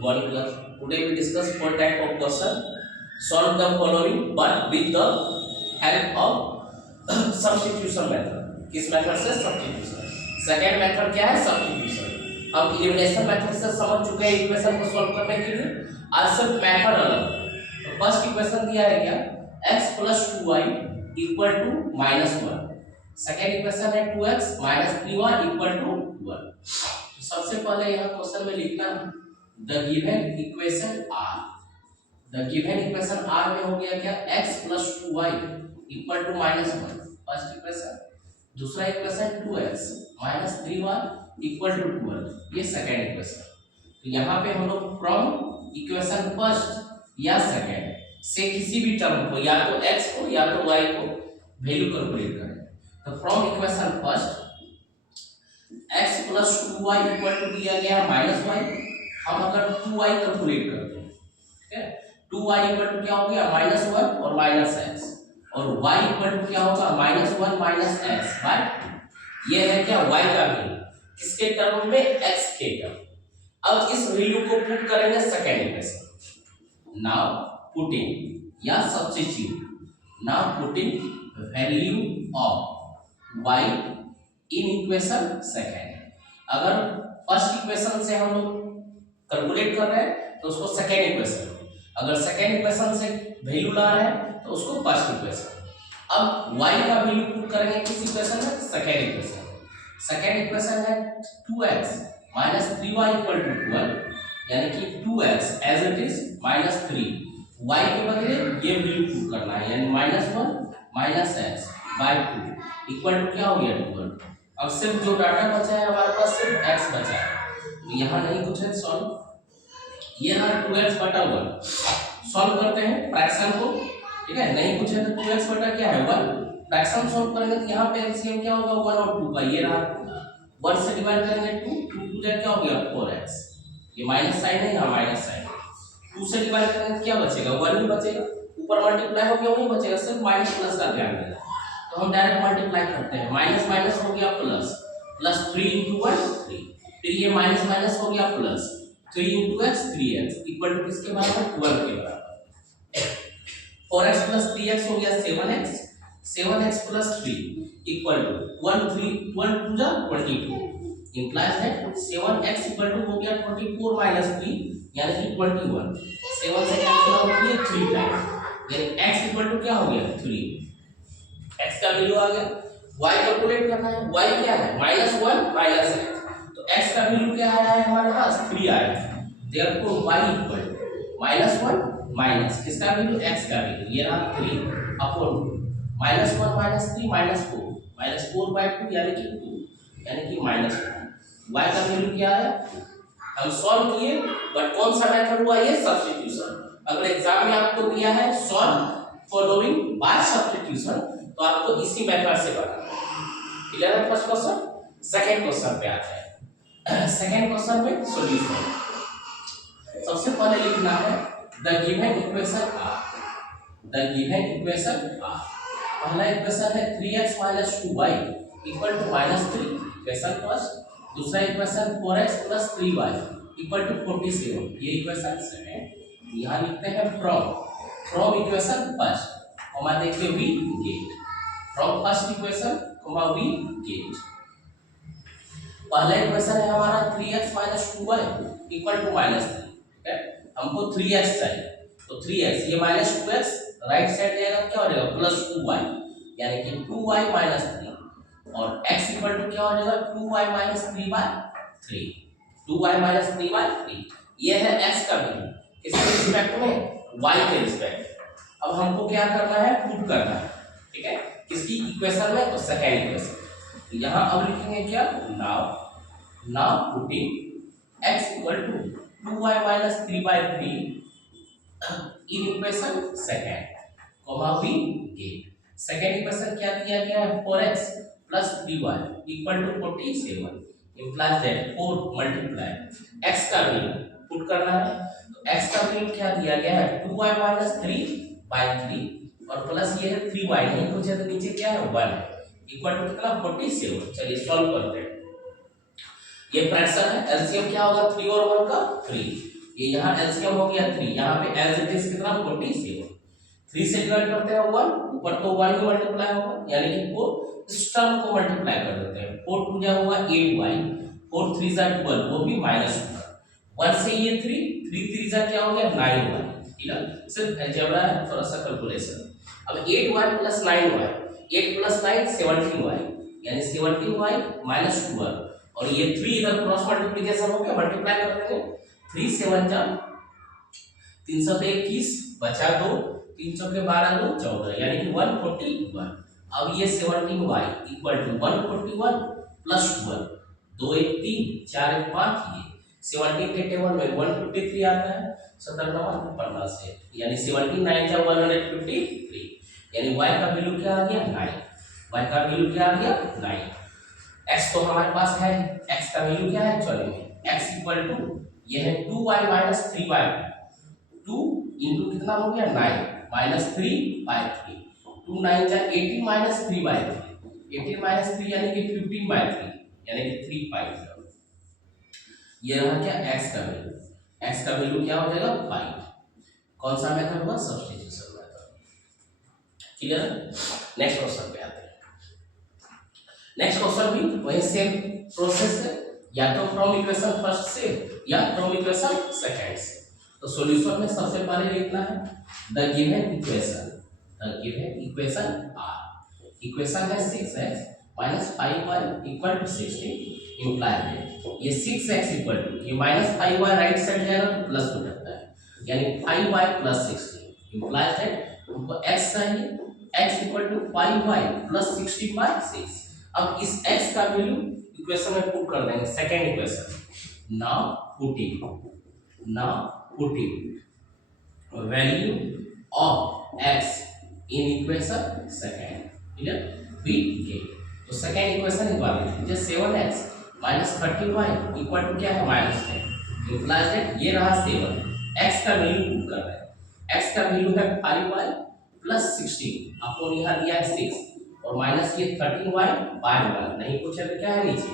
one class. Today we discuss four type of question. Solve the following but with the help of substitution method. किस method से? Substitution. Second method क्या है? Substitution. हम elimination method से समझ चुके हैं इक्वेशन को सॉल्व करने के लिए. आज सिर्फ मेथड अलग. तो फर्स्ट इक्वेशन दिया है क्या? x + 2y = -1. सेकेंड इक्वेशन है 2x - 3y = 1. सबसे पहले यहाँ क्वेश्चन में लिखना है the given equation r. The given equation r में हो गया क्या? x + 2y = -1 first equation. दूसरा इक्वेशन 2x - 3y = 12 ये सेकंड इक्वेशन. तो यहाँ पे हम लोग फ्रॉम इक्वेशन फर्स्ट या सेकंड से किसी भी टर्म को या तो x को या तो y को वैल्यू कैलकुलेट करें. तो from equation first x + 2y = दिया गया -y. हम अगर 2y कैलकुलेट करते हैं, ठीक है, 2y = क्या हो गया? -1 और -x, और y = क्या होगा? -1 - x बाय ये है क्या? y का वैल्यू किसके टर्म में? x के टर्म. अब इस वैल्यू को पुट करेंगे सेकंड इक्वेशन. नाउ पुटिंग या substitute. Now putting value of y in equation second. अगर फर्स्ट इक्वेशन से हम लोग कैलकुलेट कर रहे हैं तो उसको सेकंड इक्वेशन, अगर सेकंड इक्वेशन से वैल्यू ला रहे हैं तो उसको फर्स्ट इक्वेशन. अब y का वैल्यू पुट करेंगे किस इक्वेशन में? Second equation. सेकंड इक्वेशन है 2x - 3y = 12, यानी कि 2x as it is -3, y के बदले ये वैल्यू पुट करना है, यानी -1 - x बाय 2 इक्वल टू क्या हो गया? 12. अब सिर्फ जो डाटा बचा है हमारे पास सिर्फ x बचा है, तो यहाँ नहीं कुछ है. सॉल्व. ये रहा 2x/1. सॉल्व करते हैं फ्रैक्शन को, ठीक है. नहीं कुछ है तो 2x बटा क्या है? 1. फ्रैक्शन सॉल्व करेंगे तो यहाँ पे एलसीएम क्या होगा? 1 और 2 का. ये रहा 1 से डिवाइड करेंगे 2 2 क्या हो गया? 4x. ये माइनस साइन है, यहाँ माइनस साइन. 2 से डिवाइड करेंगे तो क्या बचेगा? 1 ही बचेगा. ऊपर मल्टीप्लाई हो गया वही बचेगा, सिर्फ माइनस प्लस का ध्यान देना. तो हम डायरेक्ट मल्टीप्लाई करते हैं. माइनस माइनस हो गया प्लस, प्लस 3 × 1 3. फिर ये माइनस माइनस हो गया plus 3 × x 3x equal to किसके बराबर? 12 के बराबर. 4x + 3x हो गया 7x. 7x + 3 इक्वल टू 1 3 12 2 जा 22. Implies that 7x equal to हो गया 24 - 3 यानी कि 21. 7 से कैंसिल आउट किए 3 टाइम्स, यानी x इक्वल टू क्या हो गया? 3. x का वैल्यू आ गया. y कैलकुलेट करना है. y क्या है? -1 - x. तो x का वैल्यू क्या आया है हमारे पास? 3 आया है. देयरफॉर y = -1 माइनस किसका वैल्यू? x का वैल्यू. ये रहा 3 अपॉन -1 - 3 -4 -4/2 यानी कि 2, यानी कि -1. y का वैल्यू क्या आया? हम सॉल्व किए, बट कौन सा मेथड हुआ? ये सब्स्टिट्यूशन. अगर एग्जाम में आपको दिया है सॉल्व फॉलोइंग बाय सब्स्टिट्यूशन तो आपको इसी मेथड से बनाना है. क्लियर है? First question. सेकंड क्वेश्चन पे आते हैं. सेकंड क्वेश्चन में सॉल्यूशन. सबसे पहले लिखना है the given equation r. The given equation r. पहला इक्वेशन है 3x - 2y = -3 इक्वेशन फर्स्ट. दूसरा इक्वेशन 4x + 3y = 47 ये इक्वेशन सेकंड. यहाँ लिखते हैं फ्रॉम इक्वेशन फर्स्ट कॉमा देखिए we get. From first equation comma we get. पहला इक्वेशन है हमारा 3x - 2y = -3. ठीक है, हमको 3x चाहिए तो 3x ये -2x राइट साइड जाएगा क्या हो जाएगा? +2y यानी कि 2y - 3 और x इक्वल टू क्या हो जाएगा? 2y - 3/3. 2y - 3/3 ये है x का वैल्यू किसके रिस्पेक्ट में? y के रिस्पेक्ट. अब हमको क्या करना है? पुट करना है. ठीक है, किसकी इक्वेशन में? तो सेकंड इक्वेशन. तो यहाँ अब लिखेंगे क्या? Now putting x = 2y - 3/3 in equation second comma we get. Second equation क्या दिया गया है? 4x + 3y = 47 implies that 4 × x का वैल्यू पुट करना है. तो x का वैल्यू क्या दिया गया है? 2y - 3/3 और प्लस ये है 3y नहीं कुछ है तो नीचे क्या है? 1 इक्वल टू कितना? 47. चलिए सॉल्व करते हैं. ये फ्रैक्शन है, एलसीएम क्या होगा? 3 और 1 का 3. ये यहाँ एलसीएम हो गया 3, यहाँ पे एज इट इज कितना 47, 3 से डिवाइड करते हैं 1, ऊपर तो 1 ही मल्टीप्लाई होगा, यानी कि 4 इस टर्म को मल्टीप्लाई कर देते हैं, 4 2 जा हुआ 8y, 4 3 जा 12, वो भी माइनस 1 से ये 3 3 3 जा क्या हो गया 9y, ठीक है, सिर्फ अलजेब्रा है, थोड़ा सा कैलकुलेशन। अब 8y plus 9y, 8 plus 9 17y, यानी 17y माइनस 12, और ये 3 इधर क्रॉस मल्टीप्लिकेशन हो गया, मल्टीप्लाई कर देंगे, 3 7 जा 321 बचा 2, 300 के 12 2 14, यानी कि 141। अब ये 17y इक्वल टू 141 प्लस 12, 2 1 3 4 1 5, ये 17 के टेबल में 153 आता है, 17 नंबर पढ़ना से, यानी 79 जा 153, यानी y का वैल्यू क्या आ गया 9, y का वैल्यू क्या आ गया 9। x तो हमारे पास है, x का वैल्यू क्या है चलेंगे, x इक्वल टू ये है 2y माइनस 3y, 2 इंटू कितना हो गया 9 माइनस 3/3, 2 9 जा 18 माइनस 3/3, 18 माइनस 3 यानी कि 15/3, यानी कि 3/5। ये रहा क्या x का वैल्यू, x का वैल्यू क्या हो जाएगा 5। कौन सा मेथड हुआ substitution method, clear. Next question पे आते हैं। नेक्स्ट क्वेश्चन भी वही सेम प्रोसेस है, या तो फ्रॉम इक्वेशन फर्स्ट से या फ्रॉम इक्वेशन सेकंड से। तो सॉल्यूशन में सबसे पहले लिखना है the given equation, the given equation are, equation है 6x minus 5y equal to 16, imply ये 6x इक्वल टू ये माइनस 5y राइट साइड जाएगा तो प्लस हो जाता है, यानी 5y प्लस 16, इंप्लाई दैट हमको x चाहिए, x equal to 5y plus 16/6। अब इस x का वैल्यू इक्वेशन में पुट कर देंगे, second equation. Now putting value of x in equation second, clear, we get. तो सेकंड इक्वेशन इस बार लिखिए, जैसे 7x minus 30y equal to क्या है -10, इंप्लाइज दैट ये रहा 7, x का वैल्यू पुट कर रहे हैं, x का वैल्यू है 5y प्लस 16, आपको यहाँ दिया है 6, और माइनस ये 13y बाय 1, नहीं पूछा तो क्या है नीचे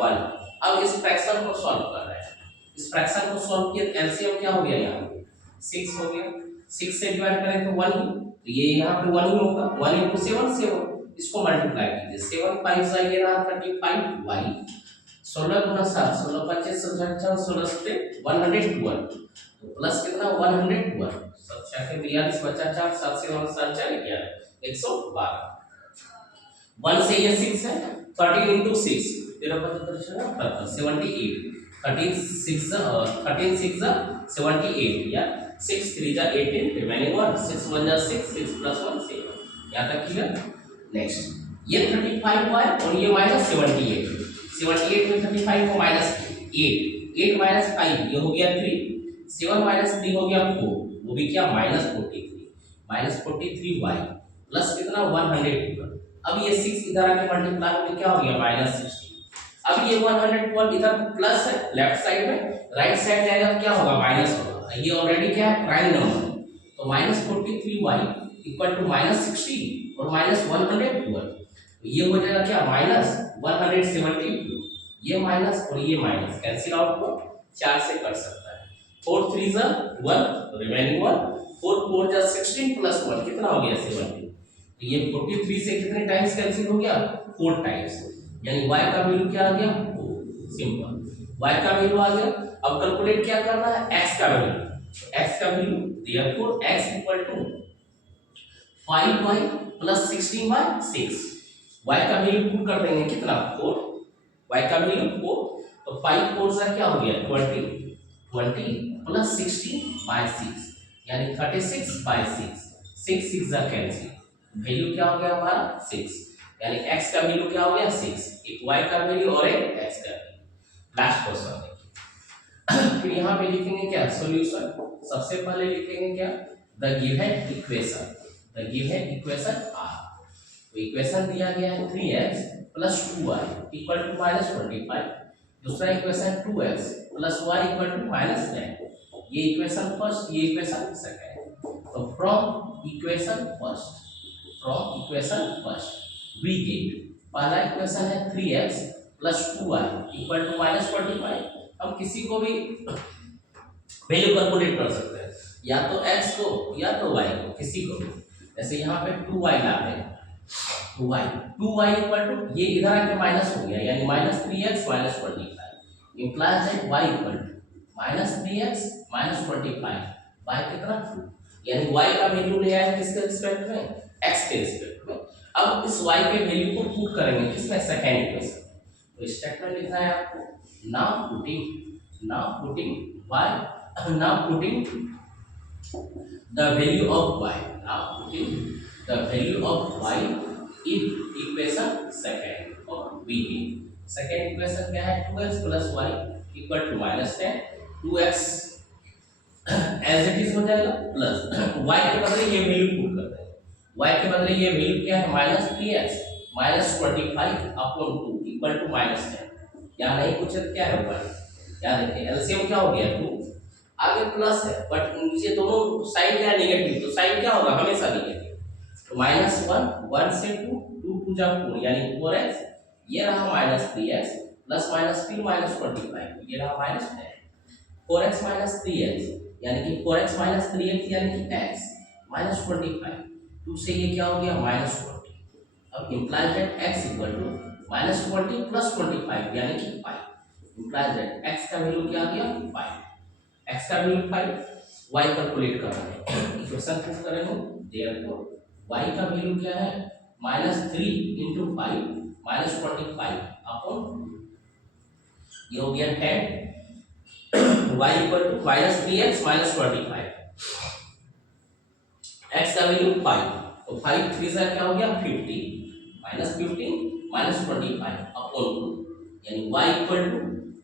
1। अब इस फ्रैक्शन को सॉल्व कर रहे हैं, इस फ्रैक्शन को सॉल्व किया तो एलसीएम क्या हो गया, यहाँ 6 हो गया, 6 से डिवाइड करें तो 1 ही, तो ये यहाँ पे 1 ही होगा, 1 into 7 7, इसको मल्टीप्लाई कीजिए, 7 5 से ये रहा 35y, 16 गुना 7, 16 25 67 16 से 112, तो प्लस कितना 112, 7 के 42 बचा 4, 7 से 9 7 4 11 112, 1 से ये 6 है, 13 into 6 13 75 78, 13 6 78 या 6 3 जा 18, रिमेनिंग 1, 6 1 जा 6, 6 plus 1 7, यहाँ तक क्लियर। नेक्स्ट ये 35y और ये माइनस 78, 78 में 35 को माइनस 8, 8 माइनस 5 ये हो गया 3, 7 माइनस 3 हो गया 4, वो भी क्या माइनस 43, माइनस 43y प्लस कितना 112। अब ये 6 इधर आके मल्टीप्लाई होकर क्या हो गया माइनस 60। अब ये 112 इधर प्लस है लेफ्ट साइड में, राइट साइड जाएगा तो क्या होगा माइनस होगा, ये ऑलरेडी क्या है प्राइम नंबर, तो minus 43y equal to minus 60 और माइनस 112, तो ये हो जाएगा क्या माइनस 172, ये माइनस और ये माइनस कैंसिल आउट को 4 से कर सकता है, 4 3 जा 12 रिमेनिंग 1, 4 4 जा 16 प्लस 1 कितना हो गया 17, तो ये 43 से कितने टाइम्स कैंसिल हो गया 4 टाइम्स, यानी y का वैल्यू क्या आ गया 4, सिंपल y का वैल्यू आ गया। अब कैलकुलेट क्या करना है x का वैल्यू, x का value therefore x equal to 5y plus 16/6, y का वैल्यू पुट कर देंगे कितना 4, y का वैल्यू 4, तो 5 4 से क्या हो गया 20, 20 प्लस 16/6 यानी 36/6, 6 6 जा कैंसिल, वैल्यू क्या हो गया हमारा 6, यानी x का वैल्यू क्या हो गया 6, एक y का वैल्यू और एक x का वैल्यू। लास्ट क्वेश्चन देखिए, फिर यहाँ पे लिखेंगे क्या सॉल्यूशन, सबसे पहले लिखेंगे क्या the given equation, the given equation r, तो इक्वेशन दिया गया है 3x plus 2y equal to -25, दूसरा equation 2x plus y equal to -10, ये इक्वेशन फर्स्ट, ये इक्वेशन सेकंड। तो from equation first we get, पहला इक्वेशन है 3x plus 2y equal to -25, हम किसी को भी वैल्यू कैलकुलेट कर सकते हैं, या तो x को या तो y को, किसी को भी। जैसे यहाँ पे 2y ला रहे हैं, 2y इक्वल टू ये इधर आके माइनस हो गया, यानी -3x - 25 implies that y equal to -3x - 25 y कितना 2, यानी y का वैल्यू ले आए किसके रिस्पेक्ट में, x के रिस्पेक्ट में। अब इस y के वैल्यू को पुट करेंगे किसमें, सेकंड इक्वेशन। तो स्टेटमेंट लिखना है आपको, now putting y, now putting the value of y, now putting the value of y in equation second और b की सेकंड इक्वेशन क्या है, 2x plus y equal to -10, 2x as it is हो जाएगा plus y के बदले ये value put करते हैं, y के बदले ये वैल्यू क्या है, -3x - 25 अपॉन 2 इक्वल टू -10। यहाँ नहीं कुछ क्या है ऊपर, क्या देखिए एलसीएम क्या हो गया 2, आगे प्लस है बट नीचे दोनों साइड क्या है नेगेटिव, तो साइड क्या होगा हमेशा नेगेटिव। तो -1 1 से 2 2 2 जा 4 यानी 4x, ये रहा -3x प्लस माइनस फिर -25 ये रहा -10, 4x - 3x यानी कि 4x - 3x यानी कि x -25, 2 से ये क्या हो गया -20। अब implies that x equal to -20 plus 25 यानी कि 5, implies that x का वैल्यू क्या आ गया 5, x का वैल्यू 5, y कैलकुलेट कर रहे हैं, इक्वेशन प्रूफ करेंगे, देयरफॉर y का वैल्यू क्या है -3 into 5 -25 अपॉन ये हो गया 10, y equal to -3x - 25, x का वैल्यू 5, तो 5 3 से क्या हो गया 50, -15 - 25 अपॉन 2 यानी y equal to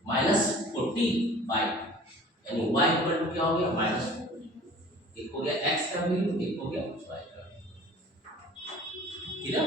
-45 यानी y इक्वल टू क्या हो गया -4, एक हो गया x का वैल्यू, एक हो गया y का, ठीक है।